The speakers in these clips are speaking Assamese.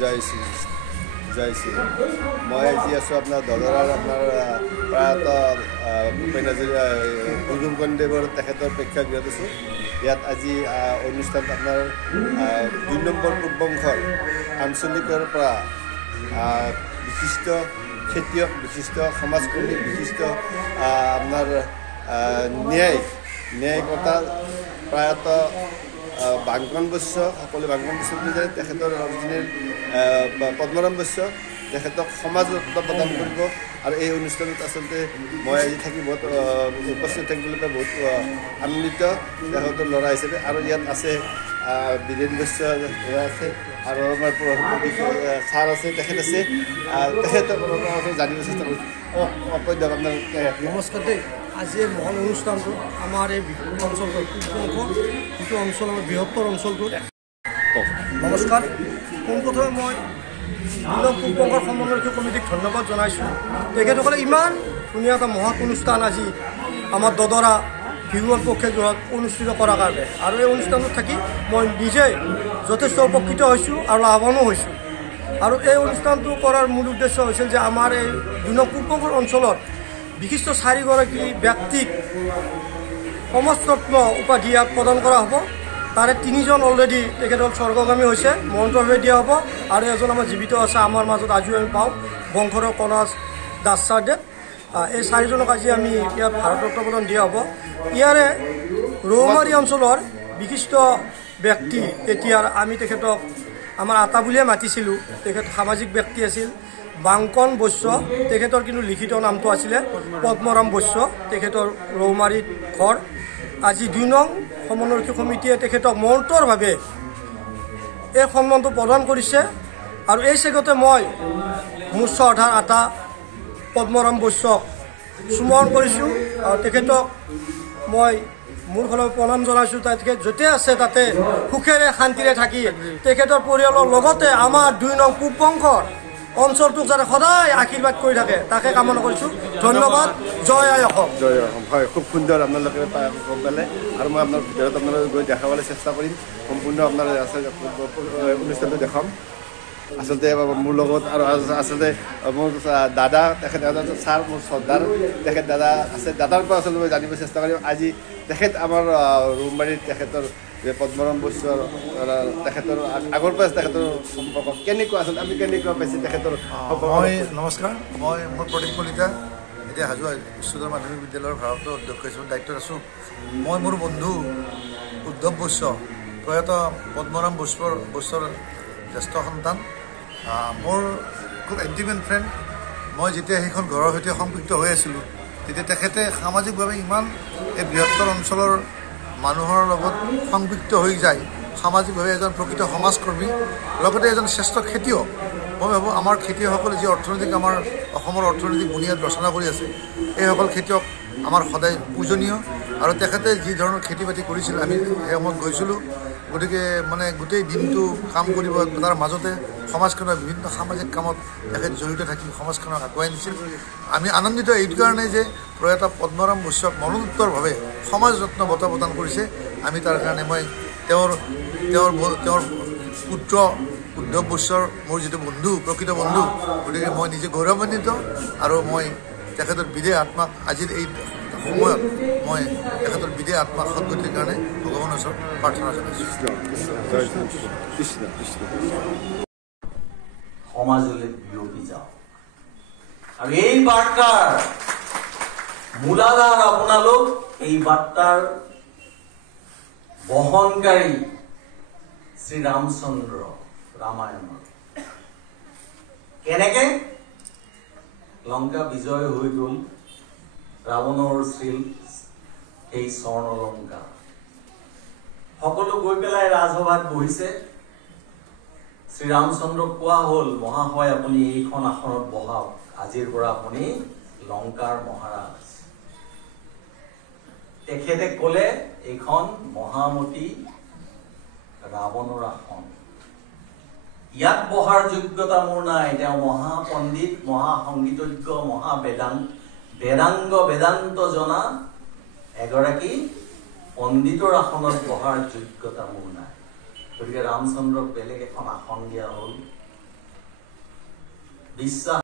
জয় শ্ৰী জয় শ্ৰী মই আজি আছোঁ আপোনাৰ দদৰাৰ আপোনাৰ প্ৰয়াত ভূপেন হাজৰিকা গুৰুগোবিন্দদেৱৰ তেখেতৰ প্ৰেক্ষাগৃহত আছোঁ। ইয়াত আজি অনুষ্ঠানত আপোনাৰ ২ নম্বৰ পূৰ্বাংশৰ আঞ্চলিকৰ পৰা বিশিষ্ট খেতিয়ক, বিশিষ্ট সমাজকৰ্মী, বিশিষ্ট আপোনাৰ ন্যায়িকতা প্ৰয়াত বাংকন বৈশ্য, সকলো বাংকন বৈশ্য বুলি যায়। তেখেতৰ অৰিজিনেল পদ্মৰাম বৈশ্য, তেখেতক সমাজ ৰত্ন প্ৰদান কৰিব। আৰু এই অনুষ্ঠানত আচলতে মই আজি থাকি বহুত উপস্থিত থাকিবলৈ পাই বহুত আনন্দিত তেখেতৰ ল'ৰা হিচাপে। আৰু ইয়াত আছে বীৰেন বৈশ্য আছে আৰু আমাৰ ছাৰ আছে, তেখেত আছে। তেখেতৰ জানিব চেষ্টা কৰিছোঁ। কৈ দিয়ক আপোনাৰ। নমস্কাৰ দেই। আজি এই মহল অনুষ্ঠানটো আমাৰ এই অঞ্চলটোৰ যিটো অঞ্চল আমাৰ বৃহত্তৰ অঞ্চলটোত। নমস্কাৰ। পোনপ্ৰথমে মই পূৰ্বাংশৰ সমন্বয় কমিটিক ধন্যবাদ জনাইছোঁ। তেখেতসকলে ইমান ধুনীয়া এটা মহৎ অনুষ্ঠান আজি আমাৰ দদৰা ভিউৱান প্ৰেক্ষাগৃহত অনুষ্ঠিত কৰাৰ কাৰণে। আৰু এই অনুষ্ঠানত থাকি মই নিজে যথেষ্ট উপকৃত হৈছোঁ আৰু লাভৱানো হৈছোঁ। আৰু এই অনুষ্ঠানটো কৰাৰ মূল উদ্দেশ্য হৈছিল যে আমাৰ এই ২ নং পূৰ্বাংশৰ অঞ্চলত বিশিষ্ট 4গৰাকী ব্যক্তিক সমাজৰত্ন উপাধি প্ৰদান কৰা হ'ব। তাৰে 3জন অলৰেডি তেখেতসকল স্বৰ্গগামী হৈছে, মৰণোত্তৰভাৱে দিয়া হ'ব। আৰু এজন আমাৰ জীৱিত আছে আমাৰ মাজত, আজিও আমি পাওঁ, বংশধৰ কণাজ দাস চাৰদেৱ। এই 4জনক আজি আমি ইয়াত ভাৰতৰত্ন প্ৰদান দিয়া হ'ব। ইয়াৰে ৰৌমাৰী অঞ্চলৰ বিশিষ্ট ব্যক্তি, এতিয়া আমি তেখেতক আমাৰ আটা বুলিয়ে মাতিছিলোঁ। তেখেত সামাজিক ব্যক্তি আছিল বাংকন বৈশ্য, তেখেতৰ কিন্তু লিখিত নামটো আছিলে পদ্মৰাম বৈশ্য। তেখেতৰ ৰৌমাৰীত ঘৰ। আজি ২ নং সমন্বয় সমিতিয়ে তেখেতক মৰণোত্তৰভাৱে এই সন্মানটো প্ৰদান কৰিছে। আৰু এই চেগতে মই মোৰ শ্ৰদ্ধাৰ আটা পদ্মৰাম বৈশ্যক স্মৰণ কৰিছোঁ। আৰু তেখেতক মই মোৰ ফালৰ প্ৰণাম জনাইছোঁ। তেখেত য'তে আছে তাতে সুখেৰে শান্তিৰে থাকি তেখেতৰ পৰিয়ালৰ লগতে আমাৰ ২ নং পূৰ্বাংশৰ অঞ্চলটোক যাতে সদায় আশীৰ্বাদ কৰি থাকে তাকে কামনা কৰিছোঁ। ধন্যবাদ। জয় আই অসম। জয় অসম। হয়, খুব সুন্দৰ আপোনালোকে গম পালে। আৰু মই আপোনাৰ ভিতৰত আপোনালোকে গৈ দেখাবলৈ চেষ্টা কৰিম। সম্পূৰ্ণ আপোনাৰ অনুষ্ঠানটো দেখাম। আচলতে মোৰ লগত আৰু আচলতে মোৰ দাদা, তেখেত ছাৰ মোৰ শ্ৰদ্ধাৰ তেখেত দাদা আছে। দাদাৰ পৰা আচলতে মই জানিব চেষ্টা কৰিম। আজি তেখেত আমাৰ ৰৌমাৰীত তেখেতৰ পদ্মৰাম বৈশ্যৰ তেখেতৰ আগৰ পৰা তেখেতৰ সম্পৰ্ক কেনেকুৱা আচলতে আমি কেনেকুৱা পাইছোঁ তেখেতৰ সম্পৰ্ক? নমস্কাৰ। মই মোৰ প্ৰদীপ কলিতা, এতিয়া হাজোৱা উচ্চতৰ মাধ্যমিক বিদ্যালয়ৰ ভাৰপ্ৰাপ্ত অধ্যক্ষ হিচাপে দায়িত্বত আছোঁ। মই মোৰ বন্ধু উদ্ধৱ বৈশ্য, প্ৰয়াত পদ্মৰাম বৈশ্যৰ জ্যেষ্ঠ সন্তান, মোৰ খুব এণ্টিমেট ফ্ৰেণ্ড। মই যেতিয়া সেইখন ঘৰৰ সৈতে সম্পৃক্ত হৈ আছিলোঁ তেতিয়া তেখেতে সামাজিকভাৱে ইমান এই বৃহত্তৰ অঞ্চলৰ মানুহৰ লগত সংপৃক্ত হৈ যায়। সামাজিকভাৱে এজন প্ৰকৃত সমাজকৰ্মী, লগতে এজন শ্ৰেষ্ঠ খেতিয়ক। মই ভাবোঁ আমাৰ খেতিয়কসকলে যি অৰ্থনৈতিক আমাৰ অসমৰ অৰ্থনৈতিক বুনিয়াদ ৰচনা কৰি আছে, এইসকল খেতিয়ক আমাৰ সদায় পূজনীয়। আৰু তেখেতে যি ধৰণৰ খেতি বাতি কৰিছিল আমি সেই সময়ত গৈছিলোঁ। গতিকে গোটেই দিনটো কাম কৰিব, তাৰ মাজতে সমাজখনৰ বিভিন্ন সামাজিক কামত তেখেত জড়িত থাকি সমাজখনক আগুৱাই নিছিল। আমি আনন্দিত এইটো কাৰণে যে প্ৰয়াত পদ্মৰাম বৈশ্যক মৰণোত্তৰভাৱে সমাজ ৰত্ন বঁটা প্ৰদান কৰিছে। আমি তাৰ কাৰণে মই তেওঁৰ পুত্ৰ উদ্ধৱ বৈশ্যৰ মোৰ যিটো বন্ধু, প্ৰকৃত বন্ধু, গতিকে মই নিজে গৌৰৱান্বিত। আৰু মই তেখেতৰ বিদেহ আত্মাক আজিৰ এই সময়ত মই তেখেতৰ বিদেহ আত্মাক সদ্গতিৰ কাৰণে ভগৱানৰ ওচৰত প্ৰাৰ্থনা জনাইছোঁ। সমাজলৈ বিয়পি যাওঁ। আৰু এই বাৰ্তাৰ মূলাধাৰ আপোনালোক, এই বাৰ্তাৰ বহনকাৰী শ্ৰীৰামচন্দ্ৰ ৰামায়ণৰ। কেনেকে লংকা বিজয় হৈ গ'ল, ৰাৱণৰ আছিল সেই স্বৰ্ণ লংকা। সকলো গৈ পেলাই ৰাজসভাত বহিছে। শ্ৰীৰামচন্দ্ৰক কোৱা হ'ল, মহাশয় আপুনি এইখন আসনত বহাওক, আজিৰ পৰা আপুনি লংকাৰ মহাৰাজ। তেখেতে ক'লে এইখন মহামতী ৰাৱণৰ আসন, ইয়াত বহাৰ যোগ্যতা মোৰ নাই। তেওঁ মহাপণ্ডিত, মহাসংগীতজ্ঞ, বেদান্ত জনা এগৰাকী পণ্ডিতৰ আসনত বহাৰ যোগ্যতা মোৰ নাই। গতিকে ৰামচন্দ্ৰক বেলেগ এখন আসন দিয়া হ'ল। বিশ্বাস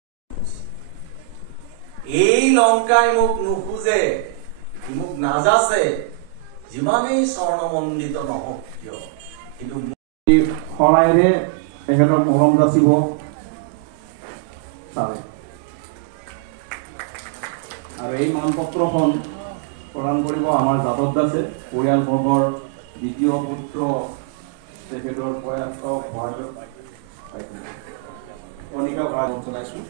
এই লংকাই মোক নুখোজে, মোক নাযাচে, যিমানেই স্বৰ্ণমণ্ডিত নহওক কিয়, কিন্তু শৰাইৰে তেখেতৰ মৰম যাচিব চালে। আৰু এই মানপত্ৰখন প্ৰদান কৰিব আমাৰ যাদৱ দাসে, পৰিয়ালবৰ্গৰ দ্বিতীয় পুত্ৰ তেখেতৰ প্ৰয়াত কণিকা ভঁৰাল জনাইছোঁ।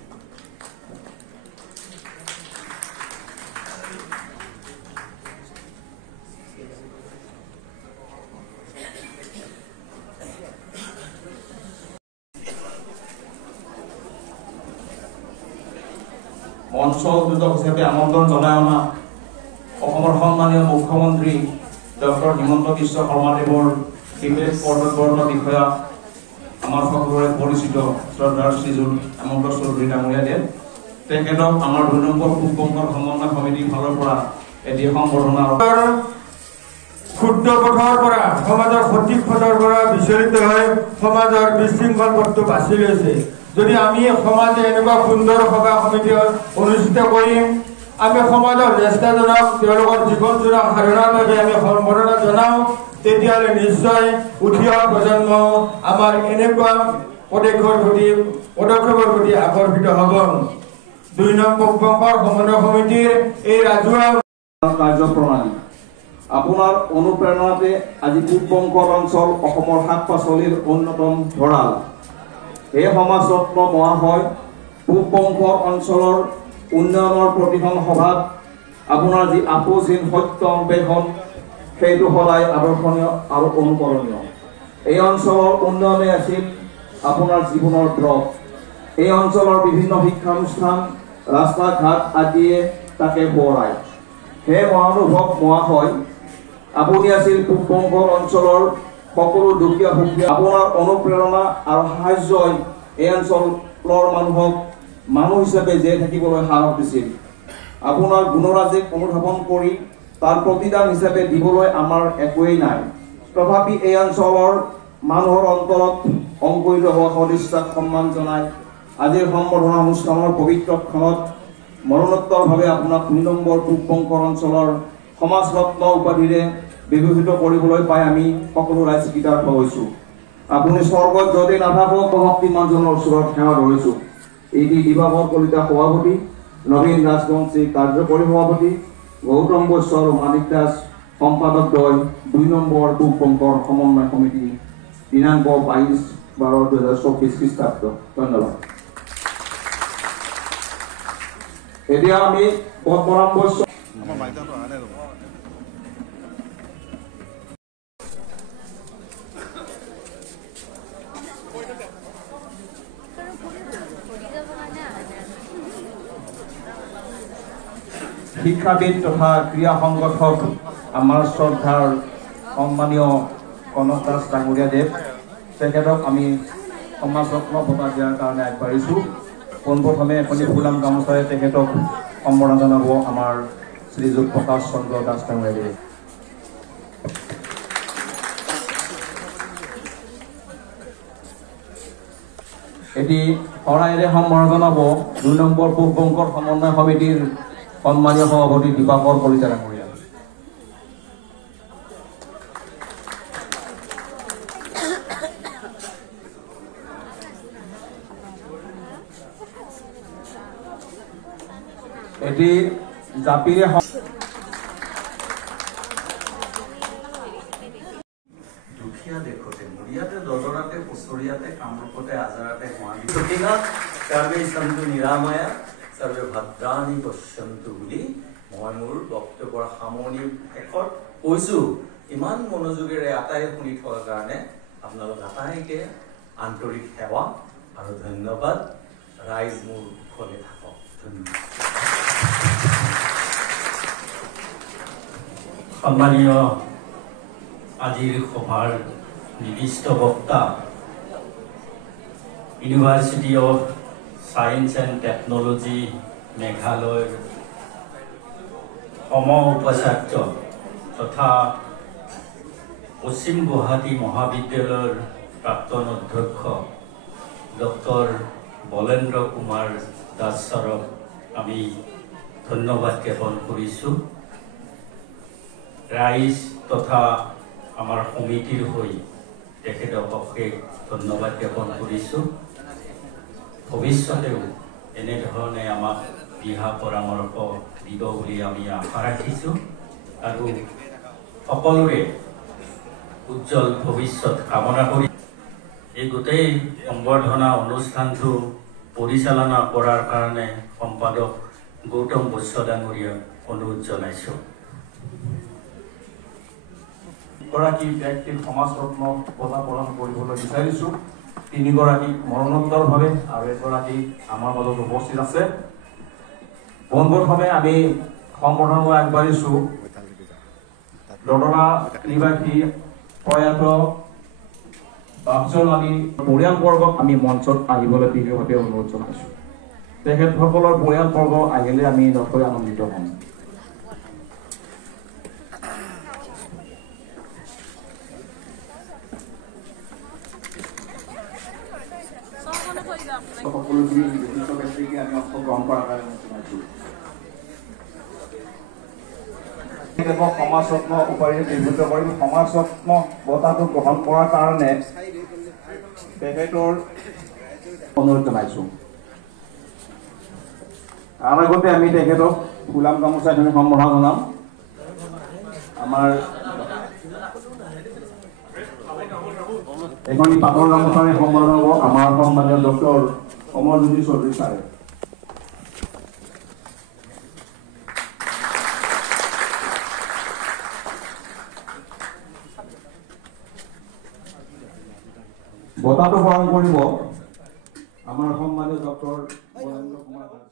মঞ্চ উদ্যোজক হিচাপে আমন্ত্ৰণ জনাই অনা অসমৰ সন্মানীয় মুখ্যমন্ত্ৰী ডক্টৰ হিমন্ত বিশ্ব শৰ্মাদেৱৰ বিশেষ কৰ্তব্যৰত বিষয়া আমাৰ সকলোৰে পৰিচিত শ্ৰদ্ধাৰ শ্ৰীযুত হেমন্ত চৌধুৰী ডাঙৰীয়াদেৱ, তেখেতক আমাৰ ২ নম্বৰ পূব বংগৰ সমন্বয় সমিতিৰ ফালৰ পৰা এটি সম্বৰ্ধনা। ক্ষুদ্ৰ পথৰ পৰা সমাজৰ সঠিক পথৰ পৰা বিচলিত হৈ সমাজৰ বিশৃংখল পথটো বাছি লৈছে। যদি আমি সমাজে এনেকুৱা সুন্দৰ সভা সমিতি অনুষ্ঠিত কৰিম, আমি সমাজৰ জ্যেষ্ঠজনক তেওঁলোকৰ জীৱনজোৰা সাধনাৰ বাবে আমি সম্বৰ্ধনা জনাওঁ, তেতিয়াহ'লে নিশ্চয় উঠি অহা প্ৰজন্ম আমাৰ এনেকুৱা পদক্ষেপৰ প্ৰতি আকৰ্ষিত হ'ব। ২ নম্বৰ বংগৰ সমন্বয় সমিতিৰ এই ৰাজহুৱা কাৰ্যপ্ৰণালী আপোনাৰ অনুপ্ৰেৰণাতে আজি পূব বংগৰ অঞ্চল অসমৰ শাক পাচলিৰ অন্যতম ভঁৰাল। এই সমাজৰত্ন মহাশয় পূব বংগৰ অঞ্চলৰ উন্নয়নৰ প্ৰতিখন সভাত আপোনাৰ যি আপোচহীন সত্য অন্বেষণ, সেইটো সদায় আদৰ্শনীয় আৰু অনুকৰণীয়। এই অঞ্চলৰ উন্নয়নে আছিল আপোনাৰ জীৱনৰ দ্ৰৱ। এই অঞ্চলৰ বিভিন্ন শিক্ষানুষ্ঠান, ৰাস্তা ঘাট আদিয়ে তাকে সোঁৱৰায়। হে মহানুভৱ মহাশয়, আপুনি আছিল পূব বংগৰ অঞ্চলৰ সকলো দুখীয়া সুখীয়া। আপোনাৰ অনুপ্ৰেৰণা আৰু সাহায্যই এই অঞ্চলৰ মানুহক মানুহ হিচাপে জীয়াই থাকিবলৈ সাহস দিছিল। আপোনাৰ গুণৰাজিক অনুধাৱন কৰি তাৰ প্ৰতিদান হিচাপে দিবলৈ আমাৰ একোৱেই নাই। তথাপি এই অঞ্চলৰ মানুহৰ অন্তৰত অংকুৰিত হোৱা সদিচ্ছাক সন্মান জনাই আজিৰ সম্বৰ্ধনা অনুষ্ঠানৰ পবিত্ৰ ক্ষণত মৰণোত্তৰভাৱে আপোনাক ২ নম্বৰ পূব বংগৰ অঞ্চলৰ সমাজৰত্ন উপাধিৰে বিভূষিত কৰিবলৈ পাই আমি সকলো ৰাইজ কৃতাৰ্থ হৈছোঁ। আপুনি স্বৰ্গত যদি নাথাকক, শক্তিমানজনৰ ওচৰত সেৱা ধৰিছোঁ। এটি দিবাকৰ কলিতা সভাপতি, নবীন ৰাজবংশী কাৰ্যকৰী সভাপতি, গৌতম বৈশ্য আৰু মানিক দাস সম্পাদকদ্বয় ২ নম্বৰ পূব বংগৰ সমন্বয় সমিতি দিনাংক ২২/১২/২০২৪ খ্ৰীষ্টাব্দ। ধন্যবাদ। এতিয়া আমি পদ্মৰাম বৈশ্য শিক্ষাবিদ তথা ক্ৰীড়া সংগঠক আমাৰ শ্ৰদ্ধাৰ সন্মানীয় কনক দাস ডাঙৰীয়াদেৱ, তেখেতক আমি সমাজৰত্ন বঁটা দিয়াৰ কাৰণে আগবাঢ়িছোঁ। পোনপ্ৰথমে এখনি ফুলাম গামোচাৰে তেখেতক সম্বৰ্ধনা জনাব আমাৰ শ্ৰীযুত প্ৰকাশ চন্দ্ৰ দাস ডাঙৰীয়াদেৱে। এটি শৰাইৰে সম্বৰ্ধনা জনাব ২ নম্বৰ পূব বংগৰ সমন্বয় সমিতিৰ সন্মানীয় সভাপতি দিবাকৰ কলিতা ডাঙৰীয়া। এটি জাপিৰে দুখীয়া দেখতে মৰিয়াতে দদৰাতে পুচৰিয়াতে কামৰূপতে আজাৰাতে গুৱাহাটীত সৰ্বে সন্তু নিৰাময়া সৰ্বে ভদ্ৰাণী পশ্যন্তু বুলি মই মোৰ বক্তব্যৰ সামৰণি শেষত কৈছোঁ। ইমান মনোযোগেৰে আটাই শুনি থকাৰ কাৰণে আপোনালোক আটাইকে আন্তৰিক সেৱা আৰু ধন্যবাদ। ৰাইজ মোৰ কুশলে থাকক। ধন্যবাদ। সন্মানীয় আজিৰ সভাৰ নিৰ্দিষ্ট বক্তা, university of science and technology মেঘালয়ৰ সম উপাচাৰ্য তথা পশ্চিম গুৱাহাটী মহাবিদ্যালয়ৰ প্ৰাক্তন অধ্যক্ষ ডক্টৰ বলেন্দ্ৰ কুমাৰ দাস ছাৰক আমি ধন্যবাদ জ্ঞাপন কৰিছোঁ। ৰাইজ তথা আমাৰ সমিতিৰ হৈ তেখেতক অশেষ ধন্যবাদ জ্ঞাপন কৰিছোঁ। ভৱিষ্যতেও এনেধৰণে আমাক দিহা পৰামৰ্শ দিব বুলি আমি আশা ৰাখিছোঁ আৰু সকলোৰে উজ্জ্বল ভৱিষ্যত কামনা কৰি এই গোটেই সম্বৰ্ধনা অনুষ্ঠানটো পৰিচালনা কৰাৰ কাৰণে সম্পাদক গৌতম বৈশ্য ডাঙৰীয়াক অনুৰোধ জনাইছোঁ। গৰাকী ব্যক্তিক সমাজৰত্ন বঁটা প্ৰদান কৰিবলৈ বিচাৰিছোঁ। 3 গৰাকীক মৰণোত্তৰভাৱে আৰু 1 গৰাকী আমাৰ মাজত উপস্থিত আছে। পোনপ্ৰথমে আমি সম্বৰ্ধনালৈ আগবাঢ়িছোঁ দদৰা নিবাসী প্ৰয়াত বাপজন আলী পৰিয়ালবৰ্গক আমি মঞ্চত আহিবলৈ বিশেষভাৱে অনুৰোধ জনাইছোঁ। তেখেতসকলৰ পৰিয়ালবৰ্গ আহিলে আমি নথৈ আনন্দিত হ'ম। সকলোখিনি বিশিষ্ট ব্যক্তিকে আমি অংশগ্ৰহণ কৰাৰ কাৰণে জনাইছোঁ। সমাজৰত্ন উপাধিৰে নিৰ্মিত কৰি সমাজৰত্ন বঁটাটো গ্ৰহণ কৰাৰ কাৰণে তেখেতৰ অনুৰোধ জনাইছোঁ। তাৰ আগতে আমি তেখেতক গোলাম গামোচা আমি সম্বৰ্ধনা জনাম। আমাৰ এখনি পাতৰ গামোচাৰে সম্বৰ্ধনা হ'ব আমাৰ সন্মানীয় ডক্টৰ অমৰজ্যোতি চৌধুৰী ছাৰে। বঁটাটো প্ৰদান কৰিব আমাৰ সন্মানীয় ডক্টৰ বলেন্দ্ৰ কুমাৰ দাস।